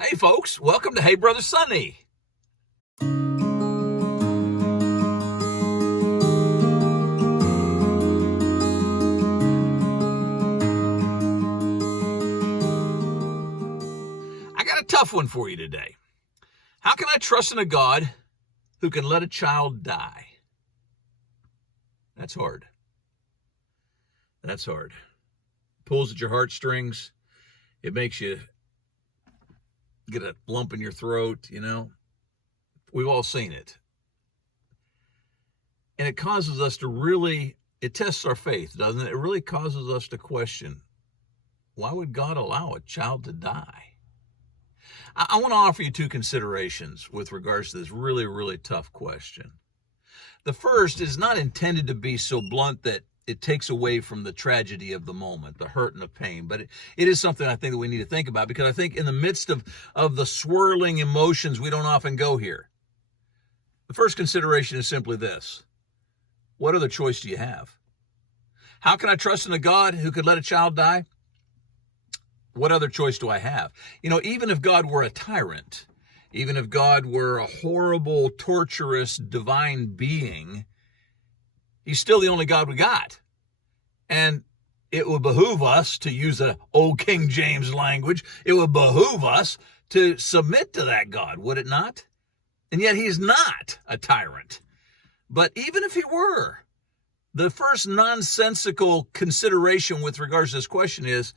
Hey folks, welcome to Hey Brother Sunny. I got a tough one for you today. How can I trust in a God who can let a child die? That's hard. That's hard. Pulls at your heartstrings. It makes you get a lump in your throat, We've all seen it. And it causes us to it tests our faith, doesn't it? It really causes us to question, why would God allow a child to die? I want to offer you two considerations with regards to this really, really tough question. The first is not intended to be so blunt that it takes away from the tragedy of the moment, the hurt and the pain. But it is something I think that we need to think about, because I think in the midst of the swirling emotions, we don't often go here. The first consideration is simply this. What other choice do you have? How can I trust in a God who could let a child die? What other choice do I have? Even if God were a tyrant, even if God were a horrible, torturous, divine being, He's still the only God we got. And it would behoove us, to use an old King James language, it would behoove us to submit to that God, would it not? And yet He's not a tyrant. But even if He were, the first nonsensical consideration with regards to this question is,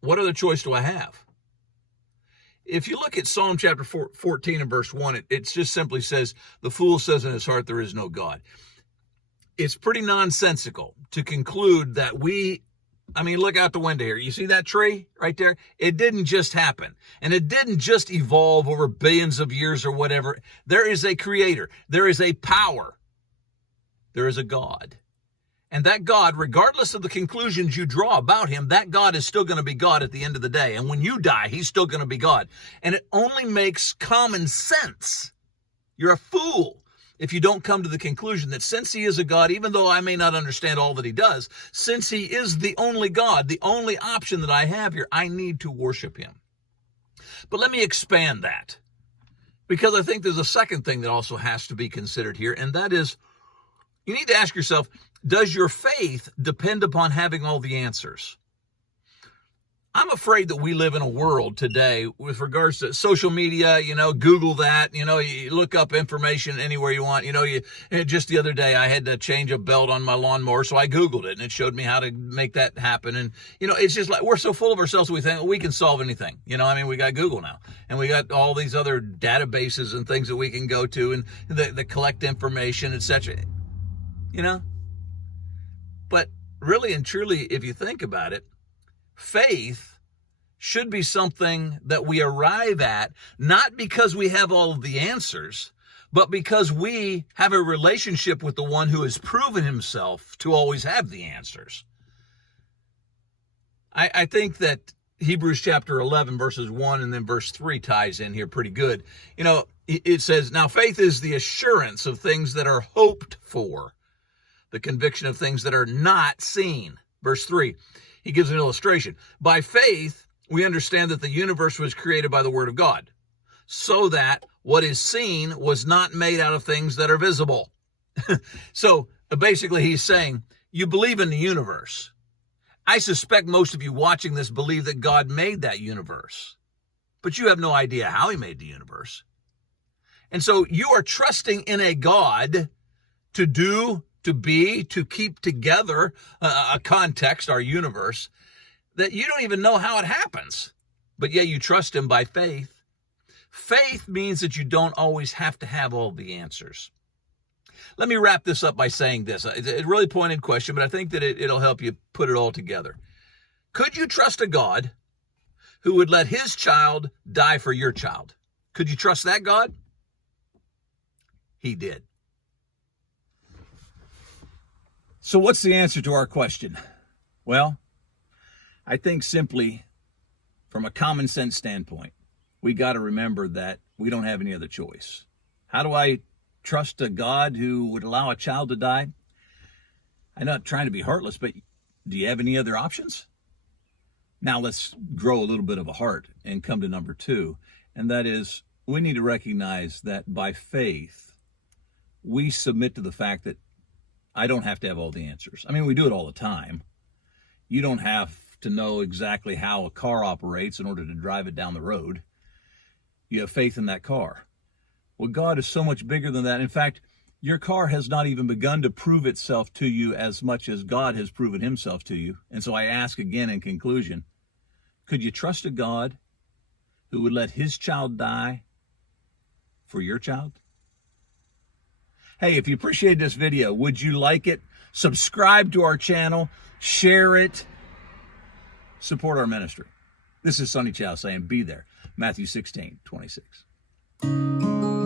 what other choice do I have? If you look at Psalm chapter 14 and verse 1, it just simply says, the fool says in his heart, there is no God. It's pretty nonsensical to conclude that look out the window here. You see that tree right there? It didn't just happen. And it didn't just evolve over billions of years or whatever. There is a creator. There is a power. There is a God. And that God, regardless of the conclusions you draw about Him, that God is still going to be God at the end of the day. And when you die, He's still going to be God. And it only makes common sense. You're a fool if you don't come to the conclusion that since He is a God, even though I may not understand all that He does, since He is the only God, the only option that I have here, I need to worship Him. But let me expand that, because I think there's a second thing that also has to be considered here, and that is, you need to ask yourself, does your faith depend upon having all the answers? I'm afraid that we live in a world today with regards to social media, Google that, you look up information anywhere you want. Just the other day I had to change a belt on my lawnmower, so I Googled it and it showed me how to make that happen. And, it's just like we're so full of ourselves, we think we can solve anything. We got Google now, and we got all these other databases and things that we can go to and that collect information, etc. But really and truly, if you think about it, faith should be something that we arrive at, not because we have all of the answers, but because we have a relationship with the one who has proven Himself to always have the answers. I think that Hebrews chapter 11, verses 1 and then verse 3 ties in here pretty good. It says, now faith is the assurance of things that are hoped for, the conviction of things that are not seen. Verse 3. He gives an illustration. By faith, we understand that the universe was created by the word of God, so that what is seen was not made out of things that are visible. So basically he's saying, you believe in the universe. I suspect most of you watching this believe that God made that universe, but you have no idea how He made the universe. And so you are trusting in a God to do, to be, to keep together a context, our universe, that you don't even know how it happens, but yet you trust Him by faith. Faith means that you don't always have to have all the answers. Let me wrap this up by saying this. It's a really pointed question, but I think that it'll help you put it all together. Could you trust a God who would let His child die for your child? Could you trust that God? He did. So what's the answer to our question? Well, I think simply from a common sense standpoint, we got to remember that we don't have any other choice. How do I trust a God who would allow a child to die? I'm not trying to be heartless, but do you have any other options? Now let's grow a little bit of a heart and come to number 2, and that is we need to recognize that by faith, we submit to the fact that I don't have to have all the answers. I mean, we do it all the time. You don't have to know exactly how a car operates in order to drive it down the road. You have faith in that car. Well, God is so much bigger than that. In fact, your car has not even begun to prove itself to you as much as God has proven himself to you. And so I ask again in conclusion, could you trust a God who would let his child die for your child? Hey, if you appreciate this video, would you like it? Subscribe to our channel, share it, support our ministry. This is Sonny Chow saying, be there. Matthew 16:26.